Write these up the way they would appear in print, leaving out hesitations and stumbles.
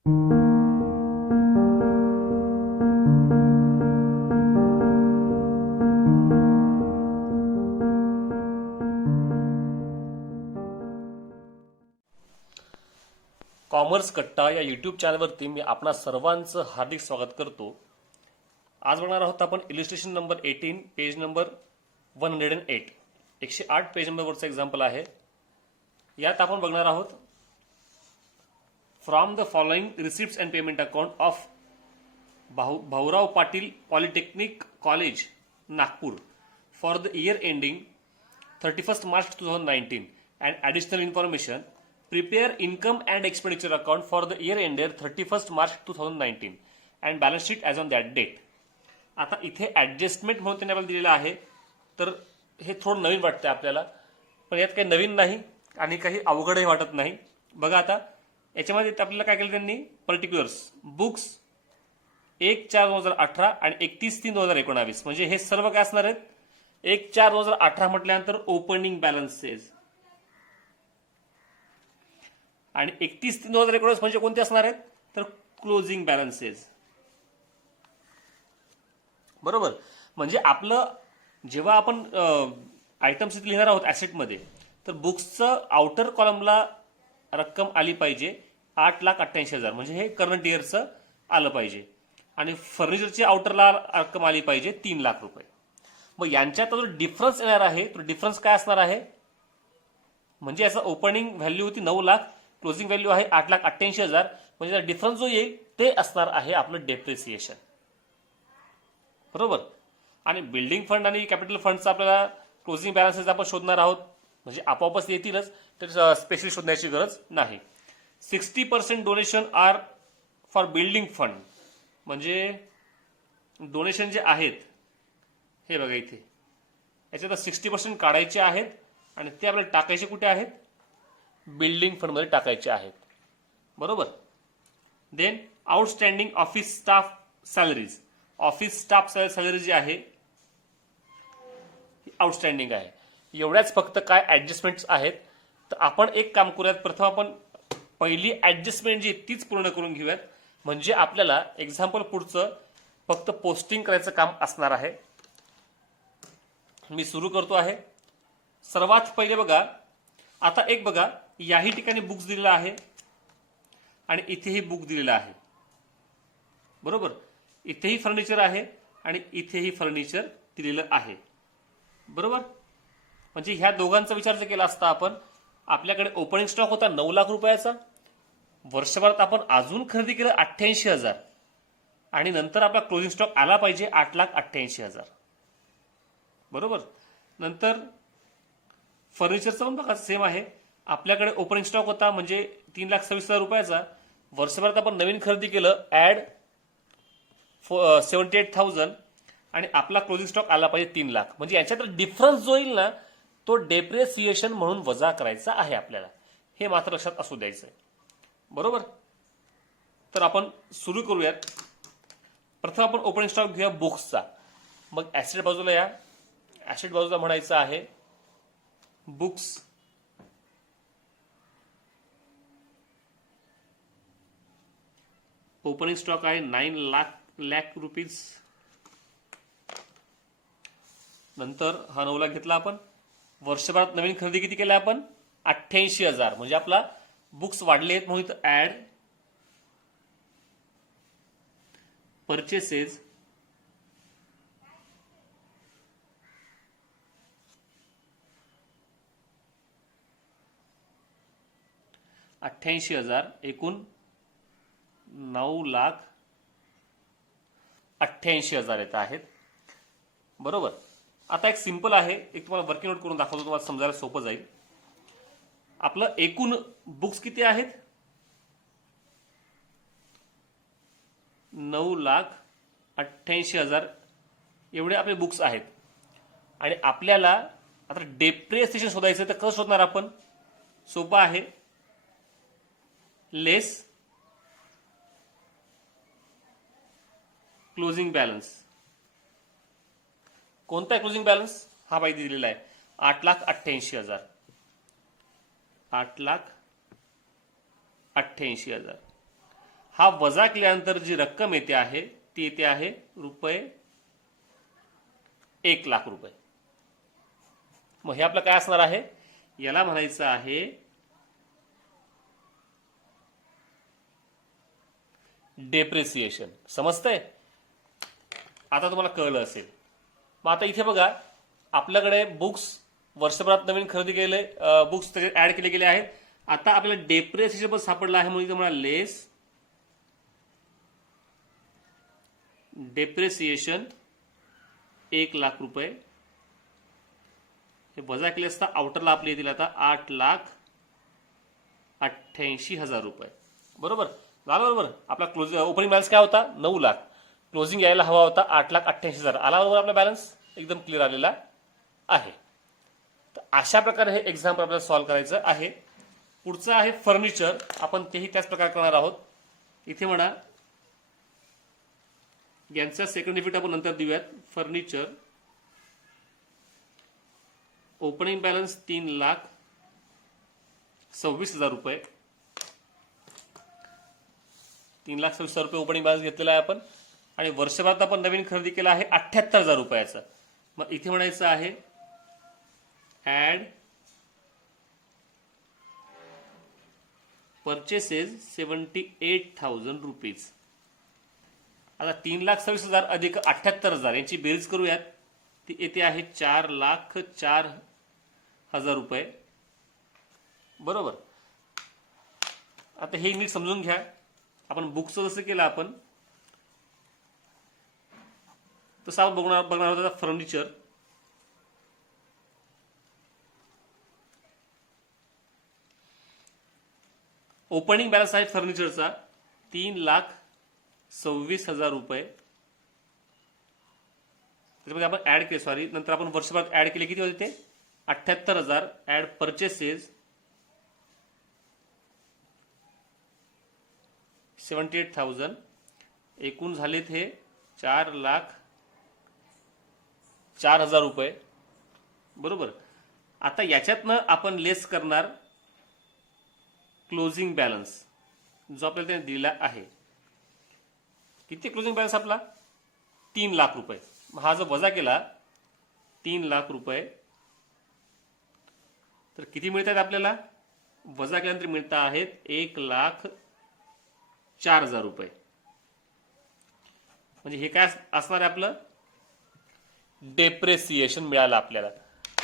Commerce कट्टा या YouTube चॅनलवरती मी आपणा सर्वांचं हार्दिक स्वागत करतो. आज बघणार आहोत आपण illustration number 18 page number 108 108 page नंबरवरचं एक्झाम्पल आहे. यात आपण बघणार आहोत from the following receipts and payment account of Bhaurao Patil polytechnic college Nagpur for the year ending 31st March 2019 and additional information. Prepare income and expenditure account for the year ended 31st March 2019 and balance sheet as on that date. आता इथे adjustment म्हणून त्यांनी आपल्याला दिलेलं आहे, तर हे थोडं नवीन वाटतं आपल्याला, पण यात काही नवीन नाही आणि काही अवघडही वाटत नाही. बघा आता याच्यामध्ये आपल्याला काय केलं त्यांनी, पर्टिक्युलर्स बुक्स 1/4/2018 आणि 31/3/2019 म्हणजे हे सर्व काय असणार आहेत. 1/4/2018 म्हटल्यानंतर ओपनिंग बॅलन्सेस आणि 31/3/2019 म्हणजे कोणते असणार आहेत, तर क्लोजिंग बॅलन्सेस. बरोबर, म्हणजे आपलं जेव्हा आपण आयटम्स इथे लिहिणार आहोत ऍसेटमध्ये, तर बुक्सचं आउटर कॉलमला रक्कम आली पाहिजे 8,88,000 म्हणजे हे करंट इयरचं आलं पाहिजे, आणि फर्निचरची आउटरला रक्कम आली पाहिजे 3 लाख रुपये. मग यांच्यात जो डिफरन्स येणार आहे तो डिफरन्स काय असणार आहे, म्हणजे याचा ओपनिंग व्हॅल्यू होती 9 लाख, क्लोजिंग व्हॅल्यू आहे 8,88,000, म्हणजे डिफरन्स जो येईल ते असणार आहे आपलं डेप्रिसिएशन. बरोबर, आणि बिल्डिंग फंड आणि कॅपिटल फंडचा आपल्याला क्लोजिंग बॅलन्सेस आपण शोधणार आहोत, म्हणजे आपोआपच येतीलच, तर स्पेशली शोधण्याची गरज नाही. 60% donation are for building fund, म्हणजे डोनेशन जे आहेत हे बघा इथे याच्यात 60% काढायचे आहेत आणि ते आपल्याला टाकायचे कुठे आहेत, बिल्डिंग फंडमध्ये टाकायचे आहेत. बरोबर. Then outstanding office staff salaries, office staff salary जी आहे आउटस्टँडिंग आहे. एवढ्याच फक्त काय ऍडजस्टमेंट्स आहेत, तर आपण एक काम करूयात, प्रथम आपण पहिली ऍडजस्टमेंट जी तीच पूर्ण करून घेऊयात, म्हणजे आपल्याला एक्झाम्पल पुढचं फक्त पोस्टिंग करायचं काम असणार आहे. मी सुरू करतो आहे. सर्वात पहिले बघा, आता एक बघा, याही ठिकाणी बुक्स दिलेलं आहे आणि इथेही बुक दिलेलं आहे. बरोबर, इथेही फर्निचर आहे आणि इथेही फर्निचर दिलेलं आहे. बरोबर, म्हणजे ह्या दोघांचा विचार जर केला असता आपण, आपल्याकडे ओपनिंग स्टॉक होता 9 लाख रुपयाचा, वर्षभरात आपण अजून खरेदी केलं 88,000 आणि नंतर आपला क्लोजिंग स्टॉक आला पाहिजे 8,88,000. बरोबर, नंतर फर्निचरचं पण बघा सेम आहे. आपल्याकडे ओपनिंग स्टॉक होता म्हणजे 3,26,000 रुपयाचा, वर्षभरात आपण नवीन खरेदी केलं ऍड 78,000 आणि आपला क्लोजिंग स्टॉक आला पाहिजे 3 लाख. म्हणजे याच्यात डिफरन्स जो येईल ना तो डेप्रिसिएशन म्हणून वजा करायचा आहे आपल्याला, हे मात्र लक्षात असू द्यायचं आहे. बरोबर, तर आपण सुरू करूयात. प्रथम आपण ओपनिंग स्टॉक घेऊया बुक्सचा. मग ऍसेट बाजूला या, ऍसेट बाजूला म्हणायचं आहे बुक्स. ओपनिंग स्टॉक आहे 9 लाख रुपीज. नंतर हा 9 लाख घेतला आपण. वर्षभरात नवीन खरेदी किती केल्या आपण, 88,000, म्हणजे आपला बुक्स वाढले आहेत म्हणून इथं ऍड परचेसेस $88,000 एकूण 9,88,000 येत आहेत. बरोबर, आता एक सिंपल आहे, एक तुम्हाला वर्किंग नोट करून दाखवतो, तुम्हाला समजायला सोपं जाईल. आपलं एकूण बुक्स किती आहेत, 9,88,000 एवढे आपले बुक्स आहेत. आणि आपल्याला आता डेप्रिसिएशन शोधायचं, तर कसं शोधणार आपण, सोपं आहे, लेस क्लोजिंग बॅलन्स. कोणता आहे क्लोजिंग बॅलन्स, हा माहिती दिलेला आहे 8,88,000. 8,88,000 हा वजा केल्यानंतर जी रक्कम येते आहे ती येते आहे रुपये 1,00,000 रुपये. मग हे आपलं काय असणार आहे, याला म्हणायचं आहे डेप्रिसिएशन. समजतंय? आता तुम्हाला कळलं असेल. मग आता इथे बघा, आपल्याकडे बुक्स वर्षभरात नवीन खरेदी केले, बुक्स त्याच्यात ऍड केले गेले आहेत. आता आपल्याला डेप्रिसिएशन पण सापडलं आहे, म्हणून इथे म्हणा लेस डेप्रिसिएशन 1,00,000 रुपये. हे वजा केले असता आउटरला आपले येतील आता 8,88,000 रुपये. बरोबर झालं. बरोबर. आपला ओपनिंग बॅलन्स काय होता, 9,00,000. क्लोजिंग यायला हवा होता 8,88,000. आला बरोबर आपला बॅलन्स एकदम क्लिअर आलेला आहे. तर अशा प्रकारे हे एक्झाम्पल आपल्याला सॉल्व्ह करायचं आहे. पुढचं आहे फर्निचर. आपण तेही त्याच प्रकारे करणार आहोत. इथे म्हणा यांचा सेकंड इफेक्ट आपण नंतर देऊयात. फर्निचर ओपनिंग बॅलन्स 3,26,000 रुपये. 3,26,000 रुपये ओपनिंग बॅलन्स घेतलेला आहे आपण. आणि वर्षभरात आपण नवीन खरेदी केला आहे 78,000 रुपयाचा. मग इथे म्हणायचं आहे ऍड परचेसेस 78,000 रुपीज. आता 3,26,000 अधिक 78,000 यांची बेरीज करूयात. ती येते आहे 4,04,000 रुपये. बरोबर. आता हे नीट समजून घ्या. आपण बुकचं जसं केलं आपण तसं आपण बघणार होता फर्निचर. ओपनिंग बॅलन्स आहे फर्निचरचा 3,26,000 रुपये. त्याच्यामध्ये आपण ऍड केले, नंतर आपण वर्षभरात ऍड केले. किती होते ते 78,000. Add purchases 78,000. एकूण झालेत हे 4,04,000 रुपये. बरोबर. आता याच्यातनं आपण लेस करणार क्लोजिंग बॅलन्स जो आपल्याला त्याने दिला आहे. किती क्लोजिंग बॅलन्स आपला 3,00,000 रुपये. हा जो वजा केला 3,00,000 रुपये, तर किती मिळतात आपल्याला, वजा केल्यानंतर मिळत आहेत 1,04,000 रुपये. म्हणजे हे काय असणार आहे आपलं डेप्रेसिएशन मिळालं आपल्याला.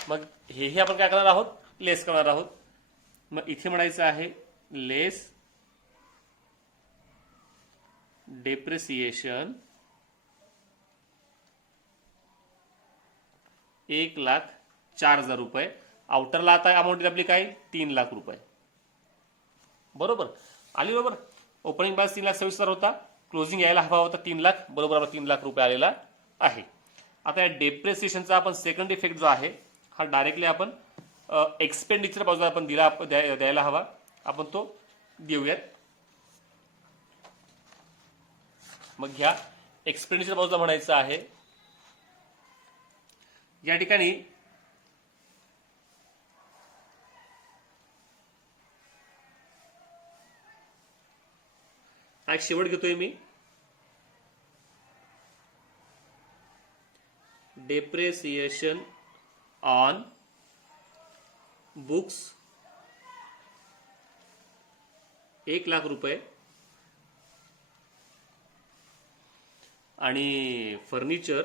मग हेही आपण काय करणार आहोत, लेस करणार आहोत. मग इथे म्हणायचं आहे लेस डेप्रिसिएशन 1,04,000 रुपये. आउटरला आता अमाऊंट आपली काय 3,00,000 रुपये. बरोबर आली. बरोबर. ओपनिंग बॅलन्स 3,26,000 होता. क्लोजिंग यायला हवा होता 3,00,000. बरोबर आपला 3,00,000 रुपये आलेला आहे. आता या डेप्रिसिएशनचा आपण सेकंड इफेक्ट जो आहे हा डायरेक्टली आपण एक्सपेंडिचर बाजूला आपण द्यायला हवा. आपण तो देऊयात. मग ह्या एक्सपेंडिचर बाजूला म्हणायचं आहे या ठिकाणी हा एक शेवट घेतोय मी. डेप्रिसिएशन ऑन बुक्स 1,00,000 रुपये आणि फर्निचर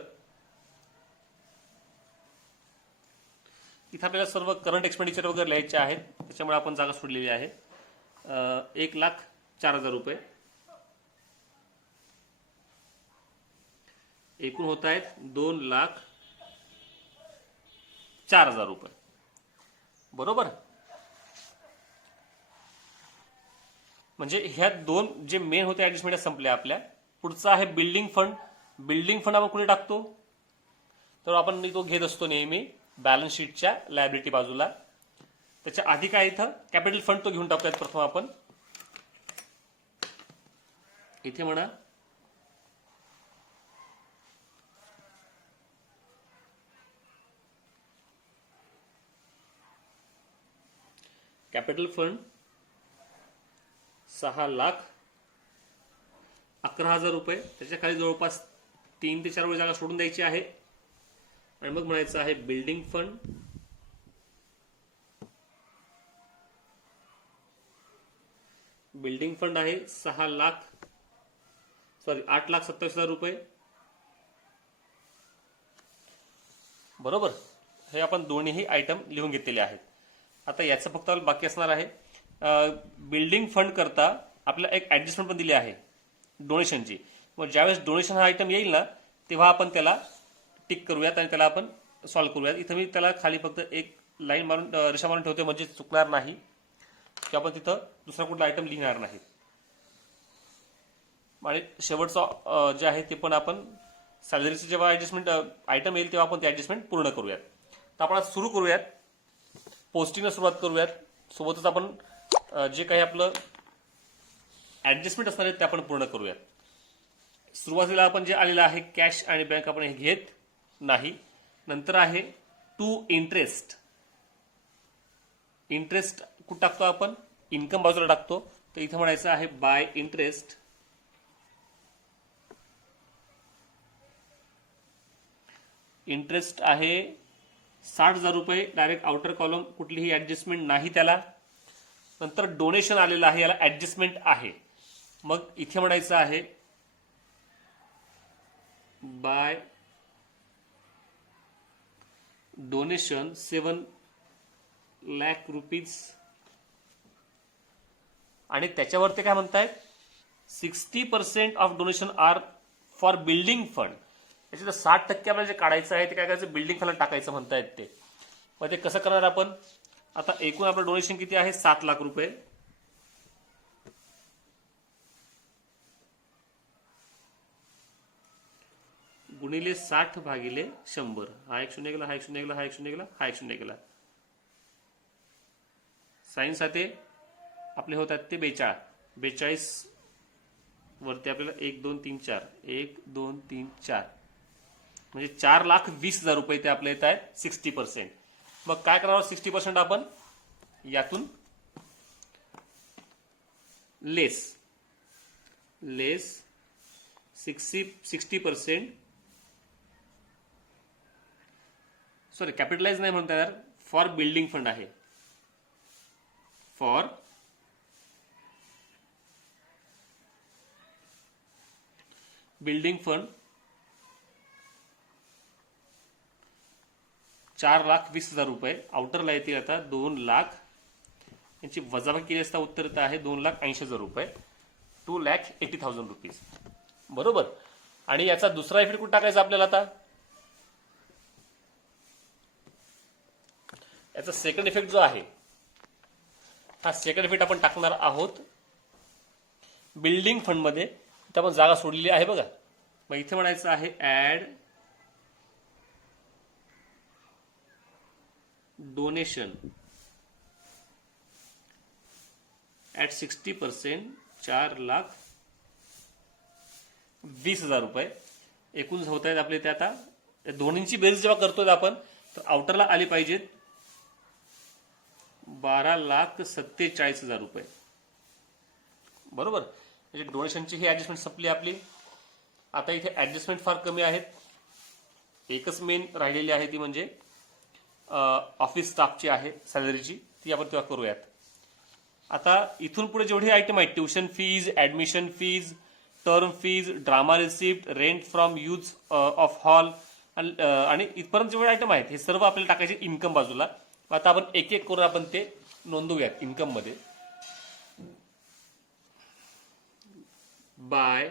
इथं आपल्याला सर्व करंट एक्सपेंडिचर वगैरे लिहायचे आहेत, त्याच्यामुळे आपण जागा सोडलेली आहे. 1,04,000 रुपये एकूण होत आहेत 2,04,000 रुपये. बरोबर. म्हणजे ह्या दोन जे मेन होते ऍडजस्टमेंट संपल्या आपल्या. पुढचा आहे बिल्डिंग फंड. बिल्डिंग फंड आपण कुठे टाकतो, तर आपण तो घेत असतो नेहमी बॅलन्स शीटच्या लायबिलिटी बाजूला. त्याच्या आधी काय इथं कॅपिटल फंड तो घेऊन टाकूयात प्रथम आपण. इथे म्हणा कॅपिटल फंड 6,00,000 11,000 रुपये. त्याच्या खाली जवळपास 3 ते 4 वेळ जागा सोडून द्यायची आहे आणि मग म्हणायचं आहे बिल्डिंग फंड. बिल्डिंग फंड आहे 8,27,000 रुपये. बरोबर. हे आपण दोन्हीही आयटम लिहून घेतलेले आहेत. आता याचं फक्त बाकी असणार आहे बिल्डिंग फंड करता आपल्याला एक ऍडजस्टमेंट पण दिली आहे डोनेशनची. मग ज्यावेळेस डोनेशन हा आयटम येईल ना तेव्हा आपण त्याला टिक करूयात आणि त्याला आपण सॉल्व्ह करूयात. इथं मी त्याला खाली फक्त एक लाईन मारून रेषा मारून ठेवते म्हणजे चुकणार नाही की आपण तिथं दुसरा कुठला आयटम लिहिणार नाही. आणि शेवटचं जे आहे ते पण आपण सॅलरीचं जेव्हा ऍडजस्टमेंट आयटम येईल तेव्हा आपण ते ऍडजस्टमेंट पूर्ण करूयात. तर आपण सुरू करूयात. पोस्टिंगला सुरुवात करूयात. सोबतच आपण जे काही आपलं ऍडजस्टमेंट असणार आहे ते आपण पूर्ण करूयात. सुरुवातीला आपण जे आलेलं आहे कॅश आणि बँक आपण हे घेत नाही. नंतर आहे टू इंटरेस्ट. इंटरेस्ट कुठं टाकतो आपण? इन्कम बाजूला टाकतो. तर इथं म्हणायचं आहे बाय इंटरेस्ट. इंटरेस्ट आहे 60,000 रुपये. डायरेक्ट आउटर कॉलम कुठलीही ऍडजस्टमेंट नाही त्याला. नंतर डोनेशन आलेलं आहे याला ऍडजस्टमेंट आहे. मग इथे म्हणायचं आहे बाय डोनेशन 7 लाख रुपीज. आणि त्याच्यावर ते काय म्हणतायत 60% of donation are for building fund. त्याच्यात 60% आपल्याला जे काढायचं आहे ते काय करायचं बिल्डिंग फंडला टाकायचं म्हणतायत ते. मग ते कसं करणार आपण? आता एकूण आपलं डोनेशन किती आहे 7 लाख रुपये. गुणिले 60 भागिले 100. हा एक शून्य गेला, हा एक शून्य गेला, हा एक शून्य गेला, हा एक शून्य गेला. साइन साथे आपले होतात ते 42 वरती आपल्याला 1 2 3 4 1 2 3 4 म्हणजे 4,20,000 रुपये ते आपले येत आहेत 60%. मग काय करावं 60% आपण यातून लेस 60% सॉरी कॅपिटलाइज नाही म्हणता यार फॉर बिल्डिंग फंड आहे. फॉर बिल्डिंग फंड 4,20,000 रुपये. आउटरला येतील आता 2 लाख. यांची वजाबाकी केली असता उत्तर येत आहे 2,80,000 रुपये. 2,80,000 रुपीज. बरोबर. आणि याचा दुसरा इफेक्ट कुठे टाकायचा आपल्याला आता? याचा सेकंड इफेक्ट जो आहे हा सेकंड इफेक्ट आपण टाकणार आहोत बिल्डिंग फंड मध्ये. इथे आपण जागा सोडलेली आहे बघा. मग इथे म्हणायचं आहे ऍड डोनेशन ऍट 60% 4,20,000 रुपये. एकूण होत आहेत आपले ते आता दोन्हींची बेरीज जेव्हा करतोय आपण तर आउटरला आली पाहिजेत 12,47,000 रुपये. बरोबर. म्हणजे डोनेशनची ही ऍडजस्टमेंट संपली आपली. आता इथे ऍडजस्टमेंट फार कमी आहेत. एकच मेन राहिलेली आहे ती म्हणजे ऑफिस स्टाफची आहे सॅलरीची. ती आपण तेव्हा करूयात. आता इथून पुढे जेवढे आयटम आहेत tuition fees, admission fees, term fees, drama receipt, rent from use of hall आणि इथपर्यंत जेवढे आयटम आहेत हे सर्व आपल्याला टाकायचे इन्कम बाजूला. आता आपण एक एक करून आपण ते नोंदवूयात इन्कम मध्ये. बाय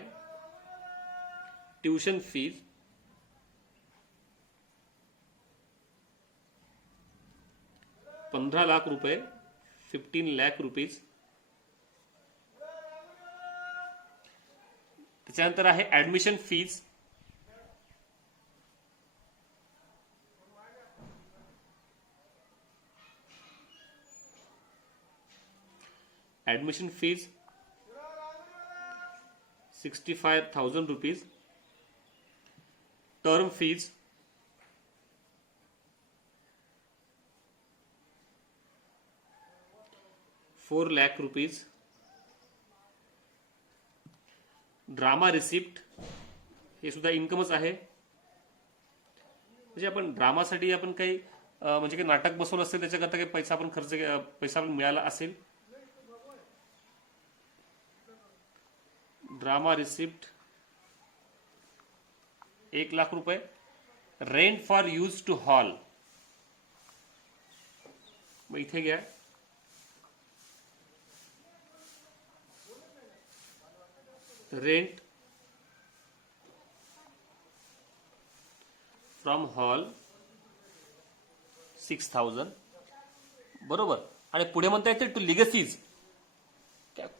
ट्युशन फीज 15 लाख रुपये 15 लाख रुपीज. त्याच्यानंतर आहे admission fees admission fees 65,000 rupees. Term fees 4 lakh rupees. Drama receipt हे सुद्धा इन्कमच आहे. म्हणजे आपण ड्रामासाठी आपण काही म्हणजे काही नाटक बसवलं असेल त्याच्याकरता काही पैसा आपण पैसा आपण मिळाला असेल. ड्रामा रिसिप्ट 1,00,000 रुपये. Rent for use to hall, मग इथे घ्या. Rent from hall 6,000. बरोबर. आणि पुढे म्हणता येते टू लिगसीज,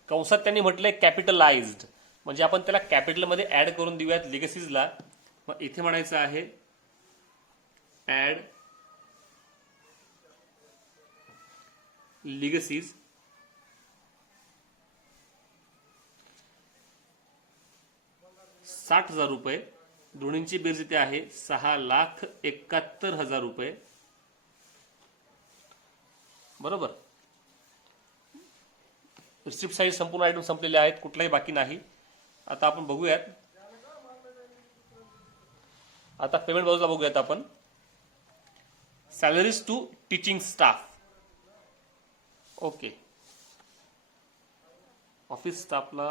कंसात त्यांनी म्हटलंय कॅपिटलाइज्ड, म्हणजे आपण त्याला कॅपिटलमध्ये ऍड करून देऊयात लिगसीजला. मग इथे म्हणायचं आहे ऍड लिगसीज. ₹60,000. दोन्हींची बेरीज इथे आहे 6,71,000 रुपये. बरोबर. रिसिप्ट साईड संपूर्ण आयटम संपलेले आहेत, कुठलाही बाकी नाही. आता आपण बघूयात, आता पेमेंट बाजूला बघूयात आपण. Salaries to teaching staff. Okay. Office स्टाफला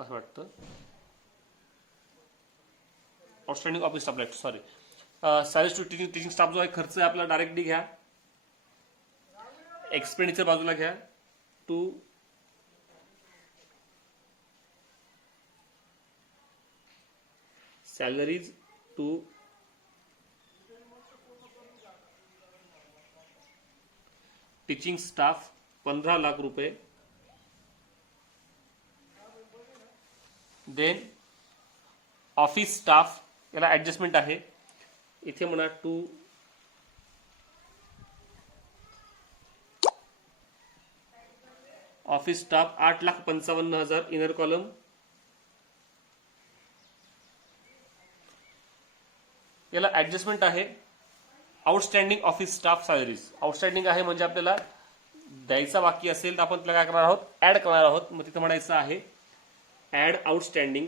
असं वाटतं आउटस्टँडिंग ऑफिस स्टाफला, sorry, salaries to teaching staff जो आहे खर्च आहे आपला डायरेक्टली घ्या. एक्सपेंडिचर बाजूला घ्या. To salaries to teaching staff 15,00,000 रुपये. देन ऑफिस स्टाफ, याला ऍडजस्टमेंट आहे. इथे म्हणा to office staff 8,55,000 inner column. याला ऍडजस्टमेंट आहे. Outstanding office staff salaries, outstanding आहे म्हणजे आपल्याला द्यायचा बाकी असेल तर आपण त्याला काय करणार आहोत, ऍड करणार आहोत. मग तिथे म्हणायचं आहे ऍड आउटस्टँडिंग.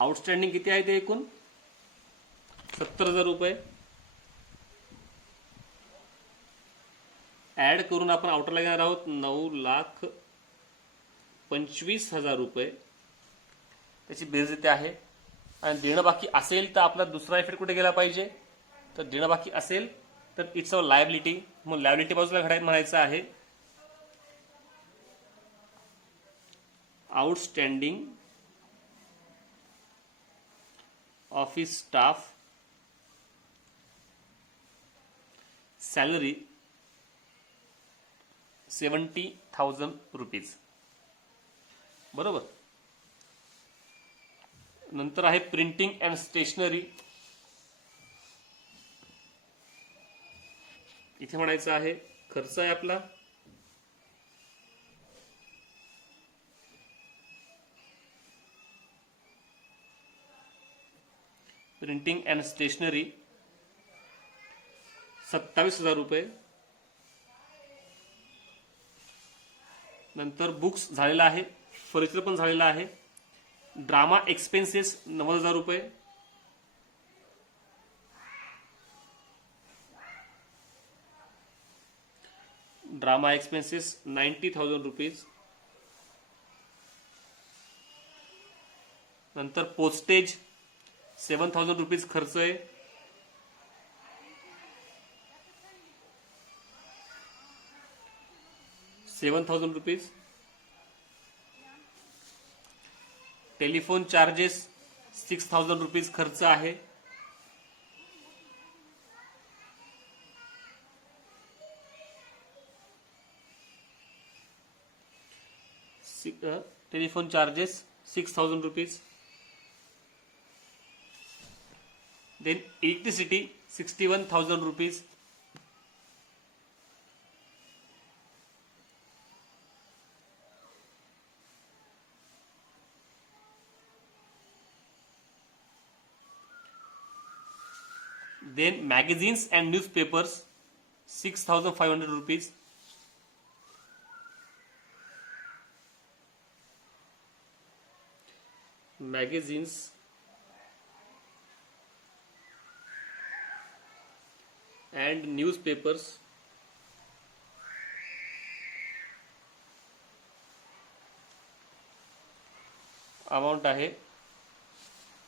आउटस्टँडिंग किती आहे ते एकूण 70,000 रुपये. ऍड करून आपण आउटरला घेणार आहोत 9,25,000 रुपये. त्याची बेरीज इथे आहे. आणि देणं बाकी असेल तर आपला दुसरा इफेक्ट कुठे गेला पाहिजे, तर देणं बाकी असेल तर इट्स अ लायबिलिटी. मग लायबिलिटी बाजूला घडायला म्हणायचं आहे outstanding office staff salary 70,000 rupees. बरोबर. नंतर आहे प्रिंटिंग अँड स्टेशनरी. इथे म्हणायचं आहे खर्च आहे आपला प्रिंटिंग अँड स्टेशनरी 27,000 रुपये. नंतर बुक्स झालेला आहे, फर्निचर पण झालेला आहे. ड्रामा एक्सपेन्सेस 90,000 रुपये. Drama expenses 90,000 rupees. नंतर पोस्टेज 7,000 रुपीज खर्च आहे. ₹7,000. टेलिफोन चार्जेस 6,000 रुपीज खर्च आहे. Telephone charges 6,000 rupees. Then electricity 61,000 rupees. Then magazines and newspapers 6,500 rupees. magazines and newspapers amount आहे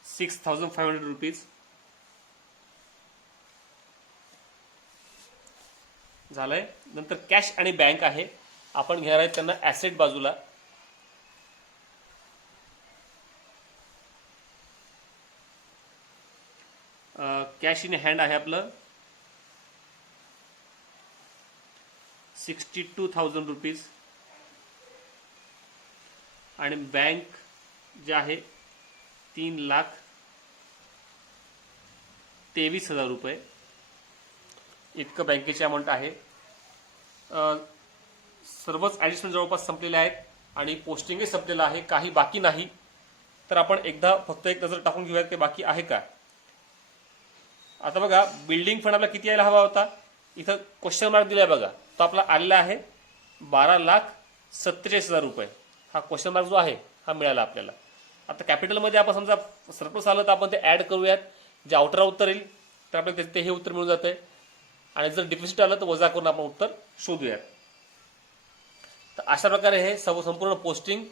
6,500 रुपीज झालंय. नंतर कॅश आणि बँक आहे, आपण घेणार आहेत त्यांना ॲसेट बाजूला. कॅश इन हँड आहे आपलं 62,000 रुपीज आणि बँक जे आहे 3,23,000 रुपये इतकं बँकेची अमाऊंट आहे. सर्वच ॲडिशनल जवळपास संपलेले आहेत आणि पोस्टिंगही संपलेलं आहे, काही बाकी नाही. तर आपण एकदा फक्त एक नजर टाकून घेऊयात की बाकी आहे का. आता बघा, बिल्डिंग फंड आपला किती यायला हवा होता, इथं क्वेश्चन मार्क दिलाय बघा, तो आपला आलेला आहे 12,47,000 रुपये. हा क्वेश्चन मार्क जो आहे हा मिळाला आपल्याला. आता कॅपिटलमध्ये आपण समजा सरप्लस आलं तर आपण ते ॲड करूयात, जे आउटर उत्तर येईल तर आपल्याला ते हे उत्तर मिळून जातंय, आणि जर डिफिसिट आलं तर वजा करून आपण उत्तर शोधूयात. तर अशा प्रकारे हे संपूर्ण पोस्टिंग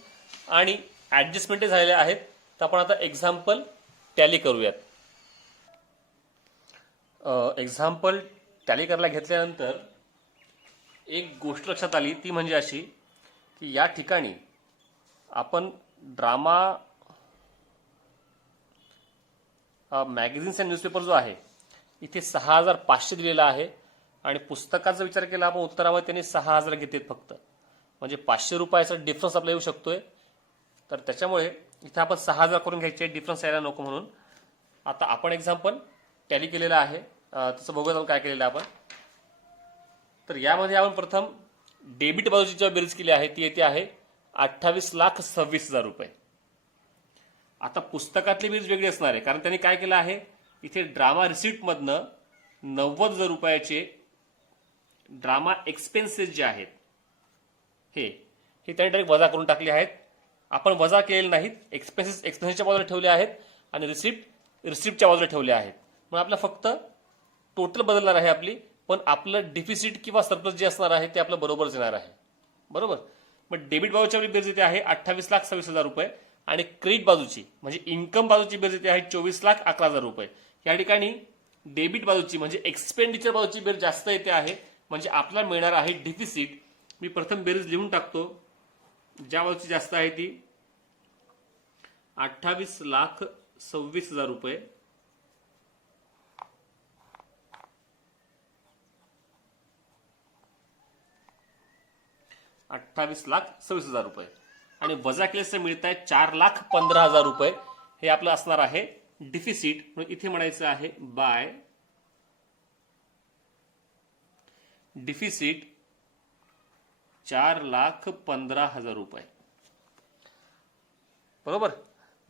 आणि ॲडजस्टमेंट झालेले आहेत. तर आपण आता एक्झाम्पल टॅली करूयात. एक्झाम्पल टॅली करायला घेतल्यानंतर एक गोष्ट लक्षात आली, ती म्हणजे अशी की या ठिकाणी आपण ड्रामा मॅगझिन्स अँड न्यूजपेपर जो आहे इथे 6,500 दिलेला आहे, आणि पुस्तकाचा विचार केला आपण उत्तरामध्ये त्यांनी 6,000 घेतात फक्त, म्हणजे 500 रुपयाचा डिफरन्स आपला येऊ शकतोय. तर त्याच्यामुळे इथे आपण 6,000 करून घ्यायचे, डिफरन्स यायला नको म्हणून. आता आपण एक्झाम्पल टॅली केलेलं आहे, तसं बघूया आपण काय केलेलं आपण. तर यामध्ये आपण प्रथम डेबिट बाजूची जेव्हा बेरीज केली आहे ती येते आहे 28,26,000 रुपये. आता पुस्तकातली बेरीज वेगळी असणार आहे, कारण त्यांनी काय केलं आहे, इथे ड्रामा रिसिप्टमधनं 90,000 रुपयाचे ड्रामा एक्सपेन्सेस जे आहेत हे त्यांनी डायरेक्ट वजा करून टाकले आहेत. आपण वजा केलेले नाहीत, एक्सपेन्सेसच्या बाजूला ठेवले आहेत आणि रिसिप्टच्या बाजूला ठेवले आहेत. मग आपलं फक्त टोटल बदलणार आहे आपली, पण आपलं डिफिसिट किंवा सरप्लस जे असणार आहे ते आपलं बरोबरच येणार आहे. बरोबर. मग डेबिट बाजूच्या बेरीज येते आहे 28,26,000 रुपये, आणि क्रेडिट बाजूची म्हणजे इन्कम बाजूची बेरीज येते आहे 24,11,000 रुपये. या ठिकाणी डेबिट बाजूची म्हणजे एक्सपेंडिचर बाजूची बेरीज जास्त येते आहे, म्हणजे आपल्याला मिळणार आहे डिफिसिट. मी प्रथम बेरीज लिहून टाकतो, ज्या बाजूची जास्त आहे ती 28,26,000 रुपये, ₹28,26,000 आणि वजा केल्यास मिळत आहे 4,15,000 रुपये. हे आपलं असणार आहे डिफिसिट. म्हणून इथे म्हणायचं आहे बाय डिफिसिट 4,15,000 रुपये. बरोबर.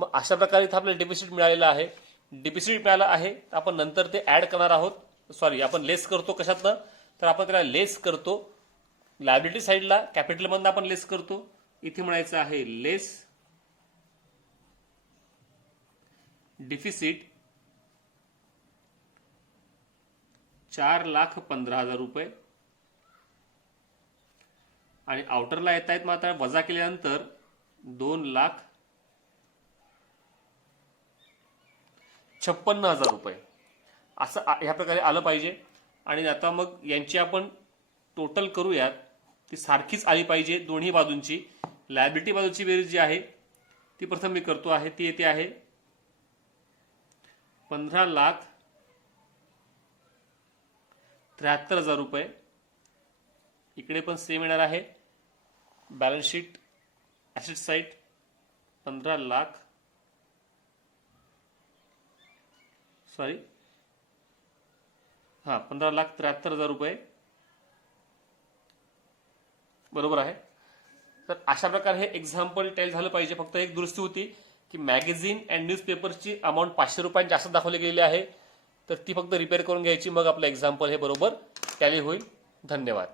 मग अशा प्रकारे इथे आपल्याला डिफिसिट मिळालेलं आहे. डिफिसिट मिळालं आहे, आपण नंतर ते ऍड करणार आहोत. सॉरी, आपण लेस करतो कशातनं, तर आपण त्याला लेस करतो लायबिलिटी साईडला, कॅपिटल मधनं आपण लेस करतो. इथे म्हणायचं आहे लेस डिफिसिट 4,15,000 रुपये, आणि आउटरला येत आहेत मात्र वजा केल्यानंतर 2,56,000 रुपये असं ह्या प्रकारे आलं पाहिजे. आणि आता मग यांची आपण टोटल करूयात, ती सारखीच आली पाहिजे दोन्ही बाजूंची. लायबिलिटी बाजूची बेरीज जी आहे ती प्रथम मी करतो आहे, ती येते आहे 15,73,000 रुपये. इकडे पण सेम येणार आहे. बॅलन्स शीट ॲसेट साईड 15,73,000 रुपये. बरोबर आहे. तर अशा प्रकारे हे एक्झाम्पल टॅली झालं पाहिजे. फक्त एक दुरुस्ती होती की मॅगझिन अँड न्यूजपेपरची अमाऊंट 500 रुपयांची जास्त दाखवली गेलेली आहे, तर ती फक्त रिपेअर करून घ्यायची, मग आपलं एक्झाम्पल हे बरोबर टॅली होईल. धन्यवाद.